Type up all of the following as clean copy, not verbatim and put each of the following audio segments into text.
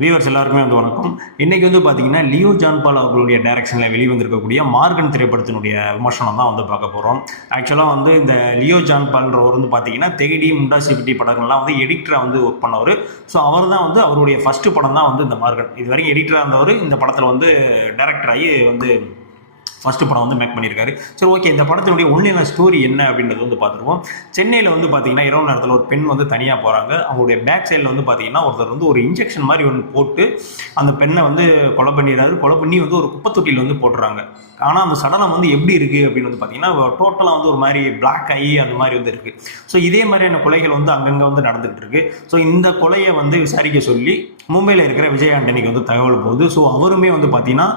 Viewers எல்லாருக்குமே வந்து வணக்கம். இன்னைக்கு வந்து பார்த்தீங்கன்னா, லியோ ஜான் பால் அவர்களுடைய டைரக்ஷனில் வெளிவந்திருக்கக்கூடிய மார்கன் திரைப்படத்தினுடைய விமர்சனம் தான் வந்து பார்க்க போகிறோம். ஆக்சுவலாக வந்து இந்த லியோ ஜான் பால்ன்றவர் வந்து பார்த்தீங்கன்னா, தெகிடி, முண்டா சிபிடி படங்கள்லாம் வந்து எடிட்டராக வந்து ஒர்க் பண்ணவர். ஸோ அவர் தான் வந்து அவருடைய ஃபஸ்ட்டு படம் தான் வந்து இந்த மார்கன். இது வரைக்கும் எடிட்டராக இருந்தவர் இந்த படத்தில் வந்து டைரக்டர் ஆகி வந்து ஃபஸ்ட்டு படம் வந்து மேக் பண்ணியிருக்காரு. சரி, ஓகே, இந்த படத்தினுடைய ஒன்லைன ஸ்டோரி என்ன அப்படின்றது வந்து பார்த்துருவோம். சென்னையில் வந்து பார்த்தீங்கன்னா, இரவு நேரத்தில் ஒரு பெண் வந்து தனியாக போகிறாங்க. அவங்களுடைய பேக் சைடில் வந்து பார்த்தீங்கன்னா, ஒருத்தர் வந்து ஒரு இன்ஜெக்ஷன் மாதிரி ஒன்று போட்டு அந்த பெண்ணை வந்து கொலை பண்ணிடுறாரு. கொலை பண்ணி வந்து ஒரு குப்பை தொட்டியில் வந்து போட்டுறாங்க. ஆனால் அந்த சடலம் வந்து எப்படி இருக்குது அப்படின்னு வந்து பார்த்தீங்கன்னா, டோட்டலாக வந்து ஒரு மாதிரி பிளாக் ஆகி அந்த மாதிரி வந்து இருக்குது. ஸோ இதே மாதிரியான கொலைகள் வந்து அங்கங்கே வந்து நடந்துகிட்டு இருக்கு. ஸோ இந்த கொலையை வந்து விசாரிக்க சொல்லி மும்பையில் இருக்கிற விஜய் ஆண்டனிக்கு வந்து தகவல் போகுது. ஸோ அவருமே வந்து பார்த்தீங்கன்னா,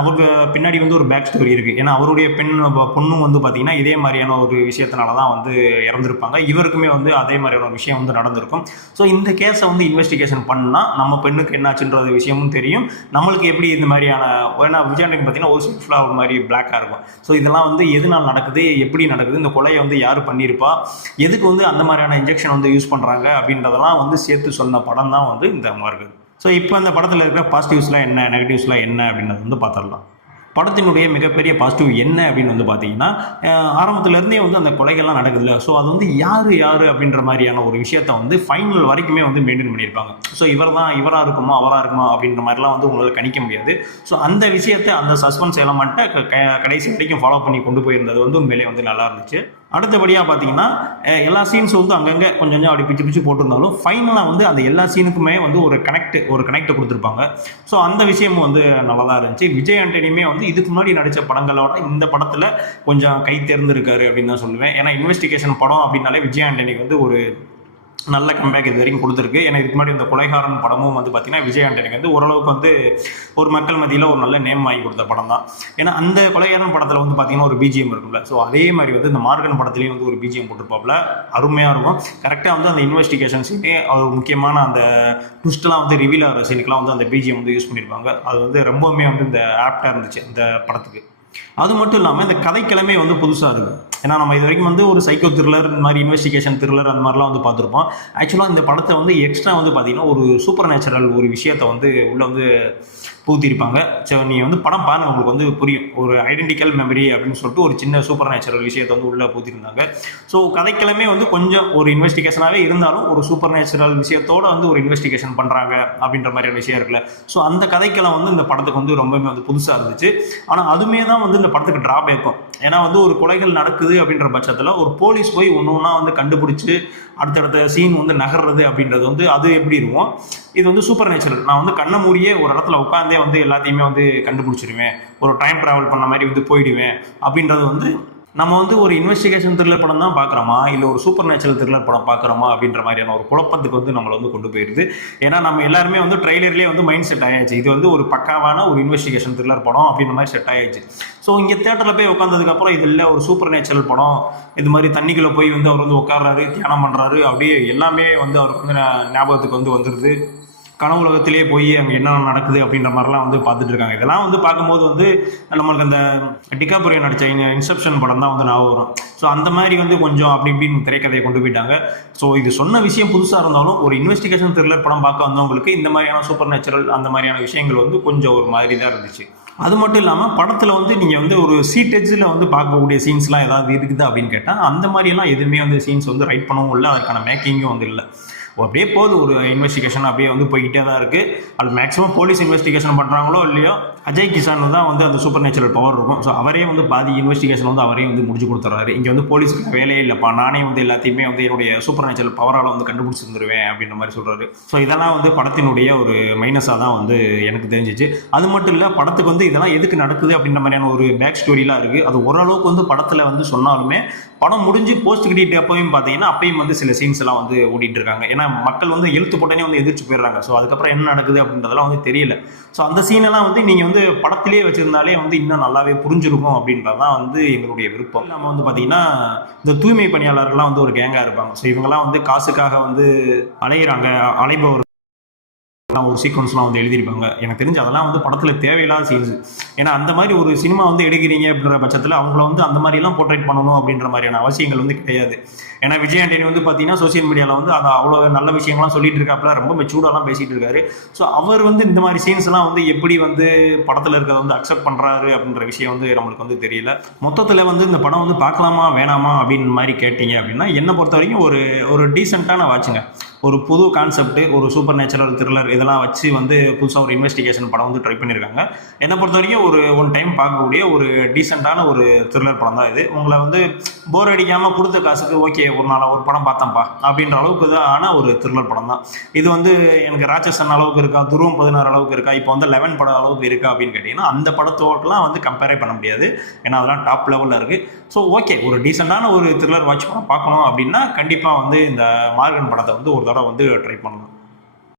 அவருக்கு பின்னாடி வந்து ஒரு பேக் ஸ்டோரி இருக்குது. ஏன்னா அவருடைய பொண்ணும் வந்து பார்த்தீங்கன்னா இதே மாதிரியான ஒரு விஷயத்தினால தான் வந்து இறந்துருப்பாங்க. இவருக்குமே வந்து அதே மாதிரியான ஒரு விஷயம் வந்து நடந்திருக்கும். ஸோ இந்த கேஸை வந்து இன்வெஸ்டிகேஷன் பண்ணால் நம்ம பெண்ணுக்கு என்னாச்சுன்ற விஷயமும் தெரியும், நம்மளுக்கு எப்படி இந்த மாதிரியான. ஏன்னா விஜய் ஆண்டனி பார்த்தீங்கன்னா ஒரு ஃபுல்லாக ஒரு மாதிரி பிளாக்காக இருக்கும். ஸோ இதெல்லாம் வந்து எதனால் நடக்குது, எப்படி நடக்குது, இந்த கொலையை வந்து யார் பண்ணியிருப்பா, எதுக்கு வந்து அந்த மாதிரியான இன்ஜெக்ஷன் வந்து யூஸ் பண்ணுறாங்க அப்படின்றதெல்லாம் வந்து சேர்த்து சொன்ன படம் தான் வந்து இந்த மார்கன். ஸோ இப்போ அந்த படத்தில் இருக்கிற பாசிட்டிவ்ஸ்லாம் என்ன, நெகட்டிவ்ஸ்லாம் என்ன அப்படின்றது வந்து பார்த்துடலாம். படத்தினுடைய மிகப்பெரிய பாசிட்டிவ் என்ன அப்படின்னு வந்து பார்த்தீங்கன்னா, ஆரம்பத்துலேருந்தே வந்து அந்த கொலைகள்லாம் நடக்குதுல்ல. ஸோ அது வந்து யார் அப்படின்ற மாதிரியான ஒரு விஷயத்த வந்து ஃபைனல் வரைக்குமே வந்து மெயின்டைன் பண்ணியிருப்பாங்க. ஸோ இவராக இருக்குமா அவராக இருக்குமா அப்படின்ற மாதிரிலாம் வந்து உங்களால் கணிக்க முடியாது. ஸோ அந்த விஷயத்தை, அந்த சஸ்பென்ஸ் எலமெண்ட்டை கடைசி வரைக்கும் ஃபாலோ பண்ணி கொண்டு போயிருந்தது வந்து உண்மையிலே வந்து நல்லா இருந்துச்சு. அடுத்தபடியாக பார்த்தீங்கன்னா, எல்லா சீன்ஸும் வந்து அங்கங்கே கொஞ்சம் கொஞ்சம் அப்படி பிச்சு போட்டிருந்தாலும் ஃபைனலாக வந்து அந்த எல்லா சீனுக்குமே வந்து ஒரு கனெக்ட் கொடுத்துருப்பாங்க. ஸோ அந்த விஷயமும் வந்து நல்லா தான் இருந்துச்சு. விஜய் ஆண்டனியுமே வந்து இதுக்கு முன்னாடி நடித்த படங்களோட இந்த படத்தில் கொஞ்சம் கை தேர்ந்திருக்காரு அப்படின்னு தான் சொல்லுவேன். ஏன்னா இன்வெஸ்டிகேஷன் படம் அப்படின்னாலே விஜய் ஆண்டனிக்கு வந்து ஒரு நல்ல கம்பேக் இது வரைக்கும் கொடுத்துருக்கு. ஏன்னா இதுக்கு முன்னாடி இந்த கொலைகாரன் படமும் வந்து பார்த்தீங்கன்னா விஜய் ஆண்டனிக்கு வந்து ஓரளவுக்கு வந்து ஒரு மக்கள் மத்தியில் ஒரு நல்ல நேம் வாங்கி கொடுத்த படம் தான். ஏன்னா அந்த கொலைகாரன் படத்தில் வந்து பார்த்தீங்கன்னா ஒரு பிஜிஎம் இருக்கும்ல. ஸோ அதே மாதிரி வந்து இந்த மார்கன் படத்துலேயும் வந்து ஒரு பிஜிஎம் போட்டிருப்பாப்புல, அருமையாக இருக்கும். கரெக்டாக வந்து அந்த இன்வெஸ்டிகேஷன் சீனே ஒரு முக்கியமான அந்த ட்விஸ்ட்லாம் வந்து ரிவீல் ஆகிற சீனுக்கெலாம் வந்து அந்த பிஜிஎம் வந்து யூஸ் பண்ணியிருப்பாங்க. அது வந்து ரொம்பவுமே வந்து இந்த ஆப்டாக இருந்துச்சு அந்த படத்துக்கு. அது மட்டும் இல்லாமல் இந்த கதைக்கிழமை வந்து புதுசாக இருக்குது. ஏன்னா நம்ம இது வரைக்கும் வந்து ஒரு சைக்கோ த்ரில்லர், இந்த மாதிரி இன்வெஸ்டிகேஷன் த்ரில்லர் அந்த மாதிரிலாம் வந்து பார்த்துருப்போம். ஆக்சுவலாக இந்த படத்தை வந்து எக்ஸ்ட்ரா வந்து பார்த்தீங்கன்னா ஒரு சூப்பர் நேச்சுரல் ஒரு விஷயத்தை வந்து உள்ளே வந்து பூத்திருப்பாங்க. ஸோ நீங்கள் வந்து படம் பாருங்கள், உங்களுக்கு வந்து புரியும். ஒரு ஐடென்டிக்கல் மெமரி அப்படின்னு சொல்லிட்டு ஒரு சின்ன சூப்பர் நேச்சுரல் விஷயத்தை வந்து உள்ளே பூத்திருந்தாங்க. ஸோ கதைக்கிழமை வந்து கொஞ்சம் ஒரு இன்வெஸ்டிகேஷனாகவே இருந்தாலும் ஒரு சூப்பர் நேச்சுரல் விஷயத்தோடு வந்து ஒரு இன்வெஸ்டிகேஷன் பண்ணுறாங்க அப்படின்ற மாதிரியான விஷயம் இருக்குல்ல. ஸோ அந்த கதைக்கெல்லாம் வந்து இந்த படத்துக்கு வந்து ரொம்பவே வந்து புதுசாக இருந்துச்சு. ஆனால் அதுவுமே தான் வந்து இந்த படத்துக்கு ட்ராபேக்கும். ஏன்னா வந்து ஒரு கொலைகள் நடக்குது அப்படின்ற பட்சத்தில் ஒரு போலீஸ் போய் ஒன்று ஒன்றா வந்து கண்டுபிடிச்சி அடுத்தடுத்த சீன் வந்து நகர்றது அப்படின்றது வந்து அது எப்படி இருக்கும். இது வந்து சூப்பர் நேச்சுரல். நான் வந்து கண்ணை மூடியே ஒரு இடத்துல உட்காந்தே வந்து எல்லாத்தையுமே வந்து கண்டுபிடிச்சிருவேன், ஒரு டைம் ட்ராவல் பண்ண மாதிரி வந்து போயிடுவேன் அப்படின்றது வந்து நம்ம வந்து ஒரு இன்வெஸ்டிகேஷன் த்ரில்லர் படம் தான் பார்க்குறோமா, இல்லை ஒரு சூப்பர் நேச்சுரல் த்ரில்லர் படம் பார்க்குறோமா அப்படின்ற மாதிரியான ஒரு குழப்பத்துக்கு வந்து நம்மளை வந்து கொண்டு போயிடுது. ஏன்னா நம்ம எல்லாருமே வந்து ட்ரெய்லர்லேயே வந்து மைண்ட் செட் ஆயாச்சு, இது வந்து ஒரு பக்காவான ஒரு இன்வெஸ்டிகேஷன் த்ரில்லர் படம் அப்படின்ற மாதிரி செட் ஆயாச்சு. ஸோ இங்கே தேட்டரில் போய் உட்காந்ததுக்கப்புறம் இது இல்லை ஒரு சூப்பர் நேச்சுரல் படம், இது மாதிரி தண்ணிக்குள்ளே போய் வந்து அவர் வந்து உட்கார்றாரு, தியானம் பண்ணுறாரு, அப்படியே எல்லாமே வந்து அவருக்கு வந்து ஞாபகத்துக்கு வந்து வந்துடுது. கனவு உலகத்திலே போய் அங்கே என்ன நடக்குது அப்படின்ற மாதிரிலாம் வந்து பார்த்துட்டு இருக்காங்க. இதெல்லாம் வந்து பார்க்கும்போது வந்து நம்மளுக்கு அந்த டிகாப்ரியோ நடித்த இன்செப்ஷன் படம் தான் வந்து ஞாபகம் வரும். ஸோ அந்த மாதிரி வந்து கொஞ்சம் அப்படி இப்படின்னு திரைக்கதையை கொண்டு போயிட்டாங்க. ஸோ இது சொன்ன விஷயம் புதுசாக இருந்தாலும் ஒரு இன்வெஸ்டிகேஷன் த்ரில்லர் படம் பார்க்க வந்தவங்களுக்கு இந்த மாதிரியான சூப்பர் நேச்சுரல் அந்த மாதிரியான விஷயங்கள் வந்து கொஞ்சம் ஒரு மாதிரி தான் இருந்துச்சு. அது மட்டும் இல்லாமல் படத்தில் வந்து நீங்கள் வந்து ஒரு சீட்டேஜில் வந்து பார்க்கக்கூடிய சீன்ஸ்லாம் ஏதாவது இருக்குது அப்படின்னு கேட்டால் அந்த மாதிரியெல்லாம் எதுவுமே வந்து சீன்ஸ் வந்து ரைட் பண்ணவும் இல்லை, அதுக்கான மேக்கிங்கும் வந்து இல்லை. அப்படியே போகுது, ஒரு இன்வெஸ்டிகேஷன் அப்படியே வந்து போய்கிட்டே தான் இருக்குது. அது மேக்ஸிமம் போலீஸ் இன்வெஸ்டிகேஷன் பண்ணுறாங்களோ இல்லையோ, அஜய் கிஷான் தான் வந்து அந்த சூப்பர் நேச்சுரல் பவர் இருக்கும். ஸோ அவரே வந்து பாதி இன்வெஸ்டிகேஷன் வந்து அவரே வந்து முடிச்சு கொடுத்துறாரு. இங்கே வந்து போலீஸுக்கு வேலையே இல்லைப்பா, நானே வந்து எல்லாத்தையுமே வந்து என்னுடைய சூப்பர் நேச்சுரல் பவரால் வந்து கண்டுபிடிச்சிருந்துருவேன் அப்படின்ற மாதிரி சொல்கிறாரு. ஸோ இதெல்லாம் வந்து படத்தினுடைய ஒரு மைனஸாக தான் வந்து எனக்கு தெரிஞ்சிச்சு. அது மட்டும் இல்லை, படத்துக்கு வந்து இதெல்லாம் எதுக்கு நடக்குது அப்படின்ற மாதிரியான ஒரு பேக் ஸ்டோரிலாம் இருக்குது. அது ஓரளவுக்கு வந்து படத்தில் வந்து சொன்னாலுமே படம் முடிஞ்சு போஸ்ட் கிரெடிட் அப்பையும் பார்த்தீங்கன்னா அப்பயும் வந்து சில சீன்ஸ் எல்லாம் வந்து ஓடிட்டு இருக்காங்க. ஏன்னா மக்கள் வந்து எழுத்து போட்டனே வந்து எதிர்த்து போயிடுறாங்க. ஸோ அதுக்கப்புறம் என்ன நடக்குது அப்படின்றதெல்லாம் வந்து தெரியல. ஸோ அந்த சீனெல்லாம் வந்து நீங்கள் வந்து படத்திலே வச்சுருந்தாலே வந்து இன்னும் நல்லாவே புரிஞ்சிருக்கும் அப்படின்றதான் வந்து எங்களுடைய விருப்பம். நம்ம வந்து பார்த்தீங்கன்னா இந்த தூய்மை பணியாளர்கள்லாம் வந்து ஒரு கேங்காக இருப்பாங்க. ஸோ இவங்கெல்லாம் வந்து காசுக்காக வந்து அலைபவர் ஒரு சீக்வன்ஸ்லாம் வந்து எழுதியிருப்பாங்க. எனக்கு தெரிஞ்சு அதெல்லாம் வந்து படத்தில் தேவையில்லாத சீன்ஸ். ஏன்னா அந்த மாதிரி ஒரு சினிமா வந்து எடுக்கிறீங்க அப்படின்ற பட்சத்தில் அவங்கள வந்து அந்த மாதிரிலாம் போர்ட்ரேட் பண்ணணும் அப்படின்ற மாதிரியான அவசியங்கள் வந்து கிடையாது. ஏன்னா விஜய் ஆண்டனி வந்து பார்த்தீங்கன்னா சோசியல் மீடியாவில் வந்து அதை அவ்வளோ நல்ல விஷயங்கள்லாம் சொல்லிட்டு இருக்காப்புல, ரொம்ப மெச்சூர்டாலாம் பேசிட்டு இருக்காரு. ஸோ அவர் வந்து இந்த மாதிரி சீன்ஸ்லாம் வந்து எப்படி வந்து படத்தில் இருக்கிறத வந்து அக்செப்ட் பண்ணுறாரு அப்படின்ற விஷயம் வந்து நம்மளுக்கு வந்து தெரியல. மொத்தத்தில் வந்து இந்த படம் வந்து பார்க்கலாமா வேணாமா அப்படின்னு மாதிரி கேட்டீங்க அப்படின்னா, என்னை பொறுத்த வரைக்கும் ஒரு ஒரு டீசெண்டான வாட்சுங்க. ஒரு புது கான்செப்ட், ஒரு சூப்பர் நேச்சுரல் த்ரில்லர் இதெல்லாம் வச்சு வந்து புதுசாக ஒரு இன்வெஸ்டிகேஷன் படம் வந்து ட்ரை பண்ணியிருக்காங்க. என்னை பொறுத்த வரைக்கும் ஒரு ஒன் டைம் பார்க்கக்கூடிய ஒரு டீசெண்டான ஒரு த்ரில்லர் படம் தான் இது. உங்களை வந்து போர் அடிக்காமல் கொடுத்த காசுக்கு ஓகே ஒரு நாள் ஒரு படம் பார்த்தேன்ப்பா அப்படின்ற அளவுக்கு தான் ஒரு த்ரில்லர் படம் தான் இது. வந்து எனக்கு ராட்சசன் அளவுக்கு இருக்கா, துருவம் 16 அளவுக்கு இருக்கா, இப்போ வந்து 11 படம் அளவுக்கு இருக்கா அப்படின்னு கேட்டிங்கன்னா அந்த படத்தோடலாம் வந்து கம்பேரே பண்ண முடியாது. ஏன்னா அதெல்லாம் டாப் லெவலில் இருக்குது. ஸோ ஓகே ஒரு டீசெண்டான ஒரு த்ரில்லர் வாட்ச் படம் பார்க்கணும் அப்படின்னா கண்டிப்பாக வந்து இந்த மார்கன் படத்தை வந்து ஒரு தடவை வந்து ட்ரை பண்ணலாம்.